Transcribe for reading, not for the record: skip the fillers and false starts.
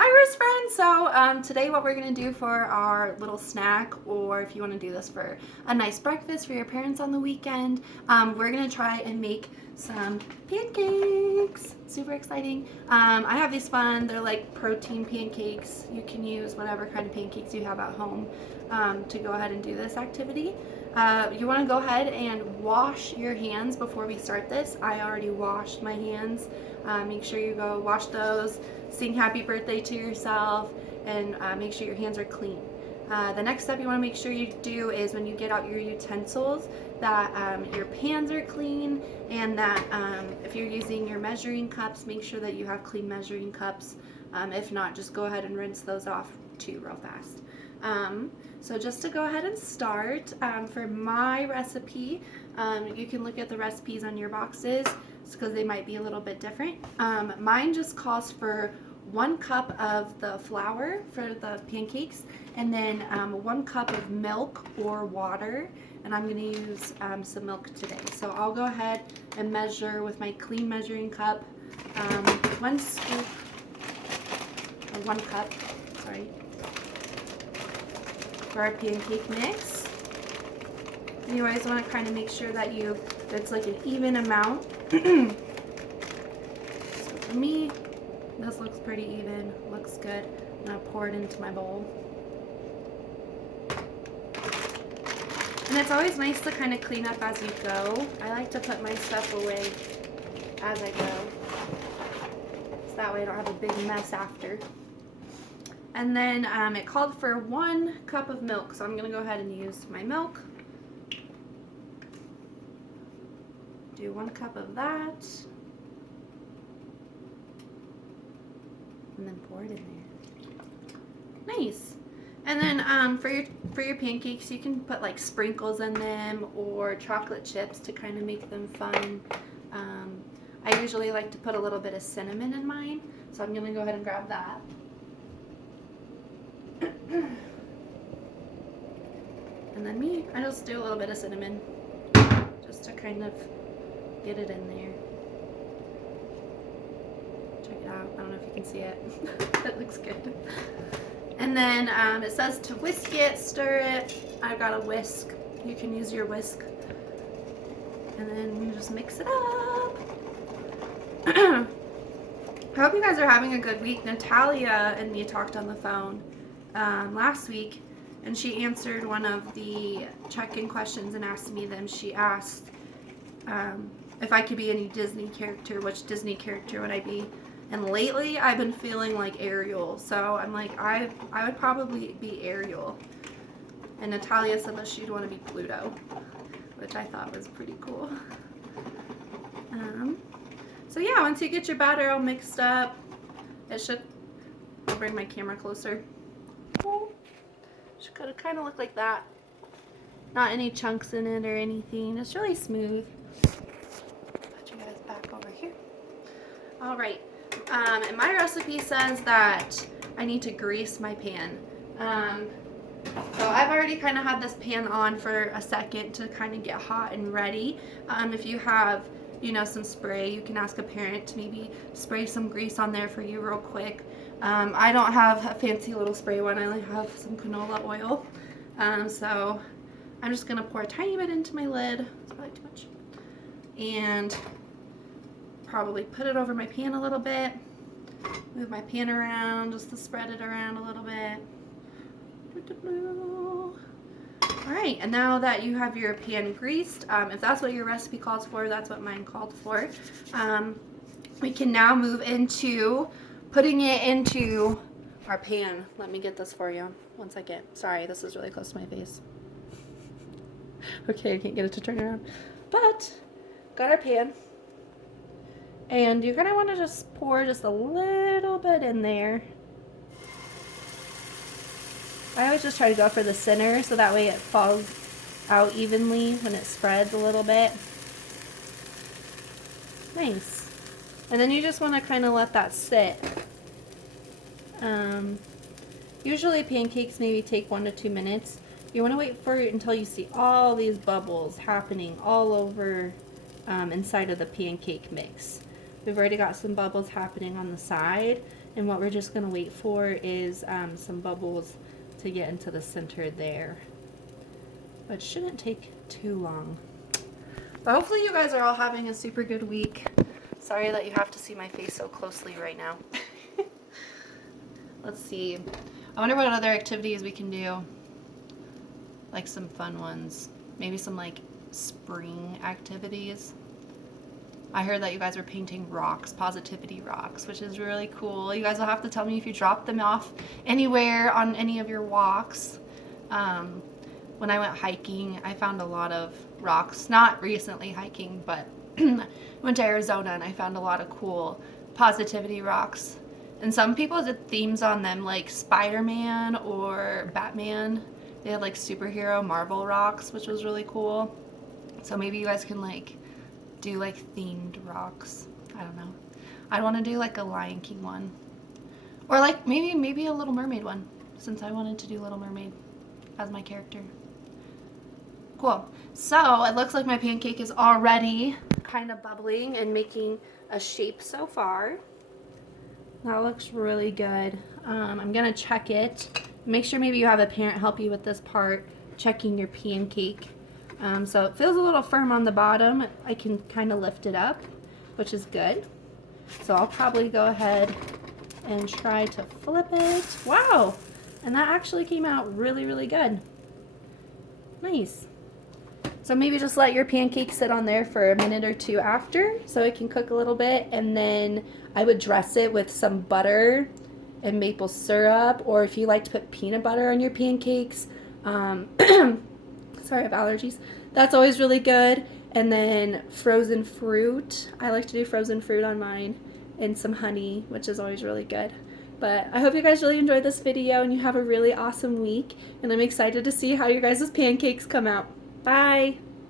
Hi Rose friends! So today what we're going to do for our little snack, or if you want to do this for a nice breakfast for your parents on the weekend, we're going to try and make some pancakes. Super exciting. I have these fun, they're like protein pancakes. You can use whatever kind of pancakes you have at home to go ahead and do this activity. You want to go ahead and wash your hands before we start this. I already washed my hands. Make sure you go wash those, sing happy birthday to yourself, and make sure your hands are clean. The next step you want to make sure you do is when you get out your utensils that your pans are clean, and that if you're using your measuring cups, make sure that you have clean measuring cups. If not, just go ahead and rinse those off too real fast. So just to go ahead and start, for my recipe, you can look at the recipes on your boxes because they might be a little bit different. Mine just calls for 1 cup of the flour for the pancakes, and then 1 cup of milk or water, and I'm going to use some milk today. So I'll go ahead and measure with my clean measuring cup, 1 scoop, or 1 cup, sorry, for our pancake mix. And you always want to kind of make sure that it's like an even amount. So for me, this looks pretty even, looks good. I'm going to pour it into my bowl. And it's always nice to kind of clean up as you go. I like to put my stuff away as I go, so that way I don't have a big mess after. And then it called for 1 cup of milk, so I'm going to go ahead and use my milk. Do 1 cup of that, and then pour it in there. Nice. And then for your pancakes, you can put like sprinkles in them or chocolate chips to kind of make them fun. I usually like to put a little bit of cinnamon in mine, so I'm going to go ahead and grab that. And then I just do a little bit of cinnamon just to kind of get it in there. Check it out. I don't know if you can see it. That looks good. And then it says to whisk it, stir it. I've got a whisk. You can use your whisk. And then you just mix it up. I hope you guys are having a good week. Natalia and me talked on the phone last week, and she answered one of the check-in questions and asked me them. She asked if I could be any Disney character, which Disney character would I be? And lately I've been feeling like Ariel, so I'm like, I would probably be Ariel. And Natalia said that she'd want to be Pluto, which I thought was pretty cool. So yeah, once you get your batter all mixed up, I'll bring my camera closer. Should kind of look like that. Not any chunks in it or anything. It's really smooth. Put you guys back over here. All right. And my recipe says that I need to grease my pan. So I've already kind of had this pan on for a second to kind of get hot and ready. If you have, some spray, you can ask a parent to maybe spray some grease on there for you real quick. I don't have a fancy little spray one. I only have some canola oil. So I'm just going to pour a tiny bit into my lid. It's probably too much. And probably put it over my pan a little bit. Move my pan around just to spread it around a little bit. Alright, and now that you have your pan greased, if that's what your recipe calls for, that's what mine called for. We can now move into putting it into our pan. Let me get this for you. 1 second. Sorry, this is really close to my face. Okay, I can't get it to turn around. But, got our pan. And you're going to want to just pour just a little bit in there. I always just try to go for the center so that way it falls out evenly when it spreads a little bit. Nice. And then you just want to kind of let that sit. Usually pancakes maybe take 1 to 2 minutes. You want to wait for it until you see all these bubbles happening all over inside of the pancake mix. We've already got some bubbles happening on the side, and what we're just gonna wait for is some bubbles to get into the center there. But shouldn't take too long. But hopefully you guys are all having a super good week. Sorry that you have to see my face so closely right now. Let's see. I wonder what other activities we can do. Like some fun ones. Maybe some like spring activities. I heard that you guys were painting rocks, positivity rocks, which is really cool. You guys will have to tell me if you dropped them off anywhere on any of your walks. When I went hiking, I found a lot of rocks. Not recently hiking, but went to Arizona and I found a lot of cool positivity rocks. And some people did themes on them, like Spider-Man or Batman. They had like superhero Marvel rocks, which was really cool. So maybe you guys can like do like themed rocks. I don't know. I'd want to do like a Lion King one. Or like maybe a Little Mermaid one, since I wanted to do Little Mermaid as my character. Cool. So it looks like my pancake is already kind of bubbling and making a shape so far. That looks really good. I'm gonna check it. Make sure maybe you have a parent help you with this part, checking your pancake. So it feels a little firm on the bottom. I can kind of lift it up, which is good. So I'll probably go ahead and try to flip it. Wow! And that actually came out really, really good. Nice. So maybe just let your pancake sit on there for a minute or two after so it can cook a little bit, and then I would dress it with some butter and maple syrup, or if you like to put peanut butter on your pancakes, sorry, I have allergies, that's always really good. And then frozen fruit, I like to do frozen fruit on mine, and some honey, which is always really good. But I hope you guys really enjoyed this video and you have a really awesome week, and I'm excited to see how your guys' pancakes come out. Bye!